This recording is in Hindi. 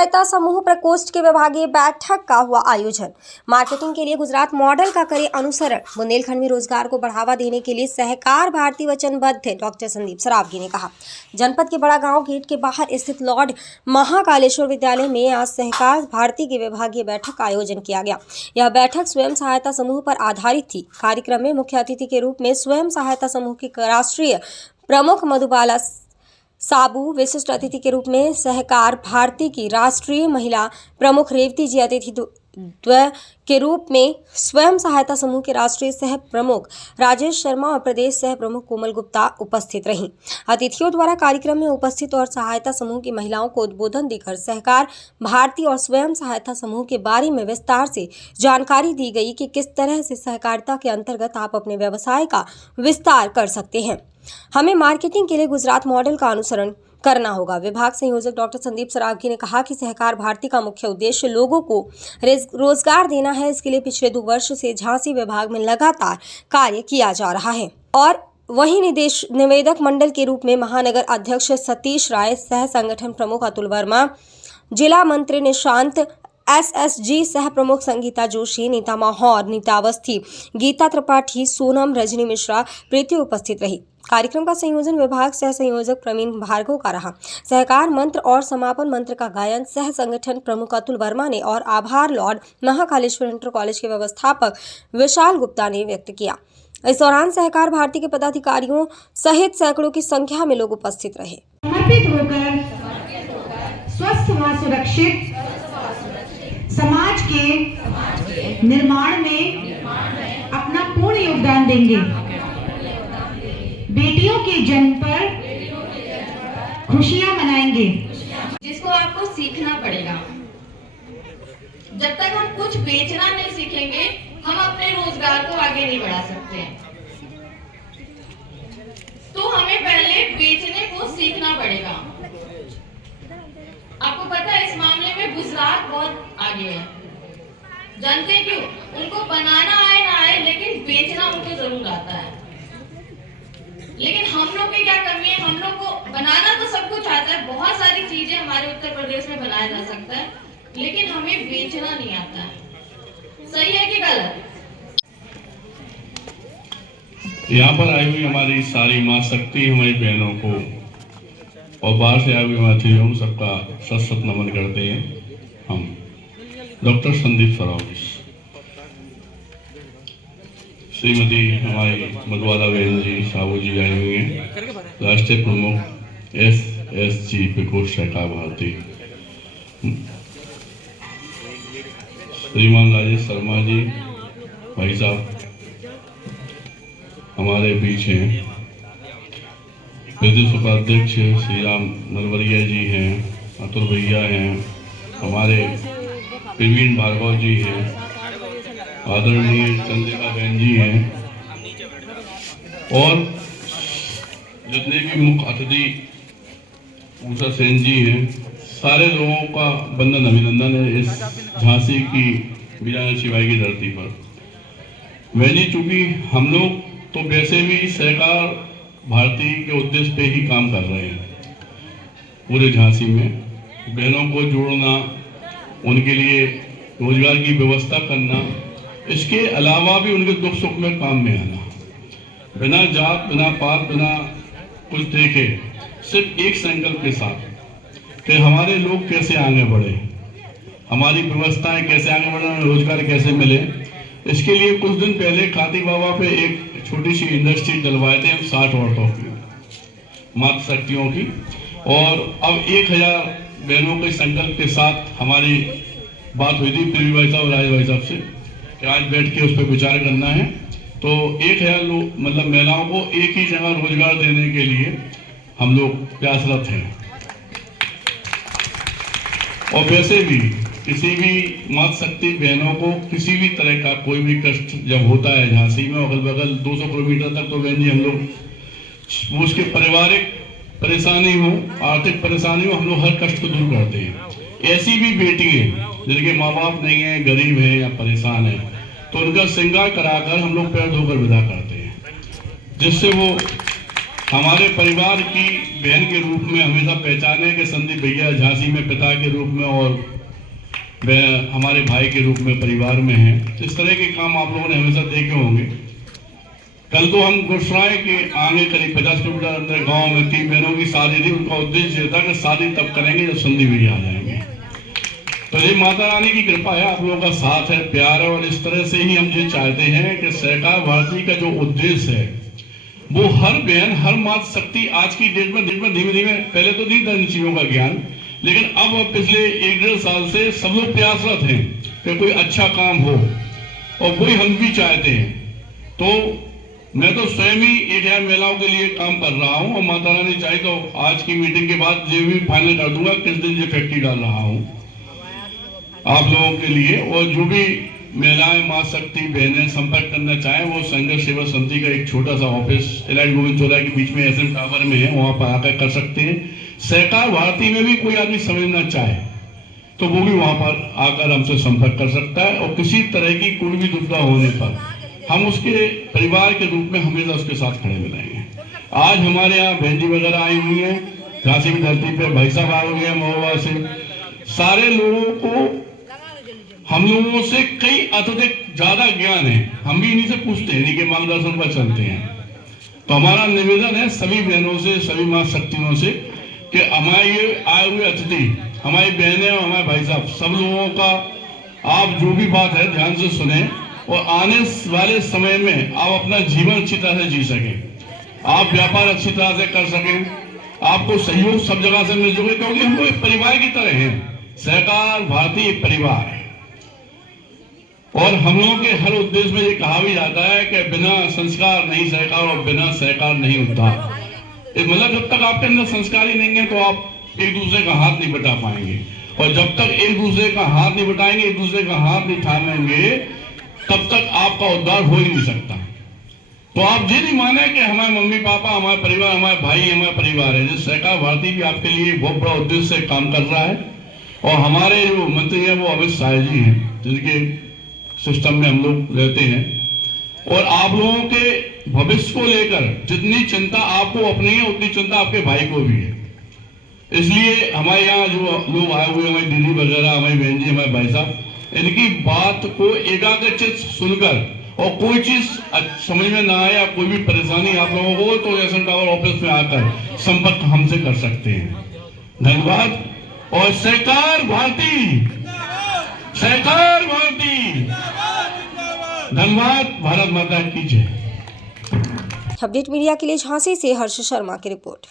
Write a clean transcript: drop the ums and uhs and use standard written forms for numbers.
सहायता समूह प्रकोष्ठ के विभागीय बैठक का हुआ आयोजन। मार्केटिंग के लिए गुजरात मॉडल का करे अनुसरण। बुंदेलखंड में रोजगार को बढ़ावा देने के लिए सहकार भारती वचनबद्ध है, डॉक्टर संदीप सरावगी ने कहा। जनपद के बड़ा गांव गेट के बाहर स्थित लॉर्ड महाकालेश्वर विद्यालय में आज सहकार भारती की विभागीय बैठक का आयोजन किया गया। यह बैठक स्वयं सहायता समूह पर आधारित थी। कार्यक्रम में मुख्य अतिथि के रूप में स्वयं सहायता समूह की राष्ट्रीय प्रमुख मधुबाला साबू, विशिष्ट अतिथि के रूप में सहकार भारती की राष्ट्रीय महिला प्रमुख रेवती जी, अतिथि द्वय के रूप में स्वयं सहायता समूह के राष्ट्रीय सह प्रमुख राजेश शर्मा और प्रदेश सह प्रमुख कोमल गुप्ता उपस्थित रहीं। अतिथियों द्वारा कार्यक्रम में उपस्थित और सहायता समूह की महिलाओं को उद्बोधन देकर सहकार भारती और स्वयं सहायता समूह के बारे में विस्तार से जानकारी दी गई कि किस तरह से सहकारिता के अंतर्गत आप अपने व्यवसाय का विस्तार कर सकते हैं। हमें मार्केटिंग के लिए गुजरात मॉडल का अनुसरण करना होगा। विभाग संयोजक डॉक्टर संदीप सरावगी ने कहा कि सहकार भारती का मुख्य उद्देश्य लोगों को रोजगार देना है। इसके लिए पिछले 2 वर्ष से झांसी विभाग में लगातार कार्य किया जा रहा है। और वहीं निवेदक मंडल के रूप में महानगर अध्यक्ष सतीश राय, सह संगठन प्रमुख अतुल वर्मा, जिला मंत्री निशांत, SSG सह प्रमुख संगीता जोशी, नीता माहौर, नीता अवस्थी, गीता त्रिपाठी, सोनम, रजनी मिश्रा प्रीति उपस्थित रही। कार्यक्रम का संयोजन विभाग सह संयोजक प्रवीण भार्गव का रहा। सहकार मंत्र और समापन मंत्र का गायन सह संगठन प्रमुख अतुल वर्मा ने और आभार लॉर्ड महाकालेश्वर इंटर कॉलेज के व्यवस्थापक विशाल गुप्ता ने व्यक्त किया। इस दौरान सहकार भारती के पदाधिकारियों सहित सैकड़ों की संख्या में लोग उपस्थित रहे। समर्पित होकर स्वस्थ व सुरक्षित समाज के निर्माण में अपना पूर्ण योगदान देंगे। बेटियों के जन्म पर खुशियां मनाएंगे, जिसको आपको सीखना पड़ेगा। जब तक हम कुछ बेचना नहीं सीखेंगे, हम अपने रोजगार को आगे नहीं बढ़ा सकते। तो हमें पहले बेचने को सीखना पड़ेगा। आपको पता है, इस मामले में गुजरात बहुत आगे है। जानते क्यों? उनको बनाना आए ना आए, लेकिन बेचना उनको जरूर आता है। लेकिन हम लोग की क्या कमी है? हम लोग को बनाना तो सब कुछ आता है, बहुत सारी चीजें हमारे उत्तर प्रदेश में बनाया जा सकता है, लेकिन हमें बेचना नहीं आता है। सही है कि गलत? यहाँ पर आई हुई हमारी सारी माँ शक्ति, हमारी बहनों को और बाहर से आई हुई माथियों सबका सत नमन करते हैं। हम डॉक्टर संदीप सरावगी, श्रीमती हमारी मधुबाला बहन जी, साबू जी आई हुई हैं, राष्ट्रीय प्रमुख SSG प्रकोष्ठ सहकार भारती, श्रीमान राजेश शर्मा जी भाई साहब हमारे बीच हैं, प्रदेश उपाध्यक्ष श्री राम नरवरिया जी हैं, अतुल भैया हैं, हमारे प्रवीण भार्गव जी हैं, आदरणीय चंद्रिका बहन जी हैं, और जितने भी मुख्य अतिथि उषा सेन जी हैं, सारे लोगों का वंदन अभिनंदन है इस झांसी की वीरांगना शिवाई की धरती पर। वैसे चूंकि हम लोग तो वैसे भी सहकार भारती के उद्देश्य पे ही काम कर रहे हैं। पूरे झांसी में बहनों को जोड़ना, उनके लिए रोजगार की व्यवस्था करना, इसके अलावा भी उनके दुख सुख में काम में आना, बिना जात, बिना पात, बिना कुछ देखे, सिर्फ एक संकल्प के साथ कि हमारे लोग कैसे आगे बढ़े, हमारी व्यवस्थाएं कैसे आगे बढ़े, रोजगार कैसे मिले। इसके लिए कुछ दिन पहले खाती बाबा पे एक छोटी सी इंडस्ट्री डलवाए थे हम 60 औरतों की, मातृ शक्तियों की, और अब 1000 बहनों के संकल्प के साथ हमारी बात हुई थी पीवी भाई साहब और राज भाई साहब से कि आज बैठ के उस पर विचार करना है। तो 1000 लोग, मतलब महिलाओं को एक ही जगह रोजगार देने के लिए हम लोग प्रयासरत हैं। और वैसे भी किसी भी मातृ शक्ति बहनों को किसी भी तरह का कोई भी कष्ट जब होता है झांसी में, अगल बगल 200 किलोमीटर तक, तो बहन जी हम लोग उसके पारिवारिक परेशानी हो, आर्थिक परेशानी हो, हम लोग हर कष्ट को दूर करते हैं। ऐसी भी बेटी है जिनके माँ बाप नहीं है, गरीब है या परेशान है, तो उनका श्रृंगार कराकर हम लोग पैर धोकर विदा करते हैं, जिससे वो हमारे परिवार की बहन के रूप में हमेशा पहचाने कि संदीप भैया झांसी में पिता के रूप में और वह हमारे भाई के रूप में परिवार में हैं। इस तरह के काम आप लोगों ने हमेशा देखे होंगे। कल तो हम गुस्साए कि आगे करीब 50 किलोमीटर अंदर गांव में 3 बहनों की शादी थी। उनका उद्देश्य था कि शादी तब करेंगे जब संदीप भैया आ जाएंगे। तो ये माता रानी की कृपा है, आप लोगों का साथ है, प्यार है, और इस तरह से ही हम ये चाहते हैं कि सहकार भारती का जो उद्देश्य है वो हर बहन, हर माता शक्ति आज की डेट में धीमे धीमे, पहले तो नहीं था इन चीजों का ज्ञान, लेकिन अब पिछले 1-1.5 साल से सब लोग प्रयासरत हैं कि कोई अच्छा काम हो, और वही हम भी चाहते हैं। तो मैं तो स्वयं ही 1000 महिलाओं के लिए काम कर रहा हूं, और माता रानी चाहे तो आज की मीटिंग के बाद ये भी फाइनल कर दूंगा किस दिन ये फैक्ट्री डाल रहा हूं आप लोगों के लिए। और जो भी महिलाएं, मां शक्ति बहनें संपर्क करना चाहें, वो संघर्ष सेवा समिति का एक छोटा सा ऑफिस इलाइट गोविंद चौराहे के बीच में SM टावर में है, वहां पर आकर कर सकते हैं। सहकार भारती में भी कोई आदमी समझना चाहे तो वो भी वहां पर आकर हमसे संपर्क कर सकता है, और किसी तरह की कोई भी दुविधा होने पर हम उसके परिवार के रूप में हमेशा उसके साथ खड़े मिलेंगे। आज हमारे यहाँ बहन जी वगैरह आई हुई है, झांसी की धरती पे भाई साहब आ गए महोबा से, सारे लोगों को हम लोगों से कई अत्यधिक ज्यादा ज्ञान है, हम भी इन्हीं से पूछते हैं, इन्हीं के मार्गदर्शन पर चलते हैं। तो हमारा निवेदन है सभी बहनों से, सभी मां शक्तियों से कि हमारे ये आए हुए अतिथि, हमारी बहनें और हमारे भाई साहब, सब लोगों का आप जो भी बात है ध्यान से सुने, और आने वाले समय में आप अपना जीवन अच्छी तरह से जी सकें, आप व्यापार अच्छी तरह से कर सकें, आपको सहयोग सब जगह से मिल सके, क्योंकि हम लोग एक परिवार की तरह हैं। सहकार भारती एक परिवार है, और हम लोगों के हर उद्देश्य में ये कहा भी जाता है कि बिना संस्कार नहीं सहकार, और बिना सहकार नहीं उद्धार। मतलब जब तक आपके अंदर संस्कार ही नहीं है तो आप एक दूसरे का हाथ नहीं बटा पाएंगे, और जब तक एक दूसरे का हाथ नहीं बटाएंगे, एक दूसरे का हाथ नहीं थामेंगे, तब तक आपका उद्धार हो ही नहीं सकता। तो आप ये नहीं माने कि हमारे मम्मी पापा, हमारे परिवार, हमारे भाई हमारे परिवार है। जिस सहकार भारती भी आपके लिए बहुत बड़ा उद्देश्य से काम कर रहा है, और हमारे जो मंत्री हैं वो अमित शाह जी हैं, जिनके सिस्टम में हम लोग रहते हैं, और आप लोगों के भविष्य को लेकर जितनी चिंता आपको अपनी है उतनी चिंता आपके भाई को भी है। इसलिए हमारे यहाँ जो लोग आए हुए, हमारी दीदी वगैरह, हमारी बहन जी, हमारे भाई साहब, इनकी बात को एकाग्रचित सुनकर, और कोई चीज समझ में ना आए या कोई भी परेशानी आप लोगों को, तो SM टावर ऑफिस में आकर संपर्क हमसे कर सकते हैं। धन्यवाद। और सहकार भारती, सहकार भारती, धन्यवाद। भारत माता की जय। अपडेट मीडिया के लिए झांसी से हर्ष शर्मा की रिपोर्ट।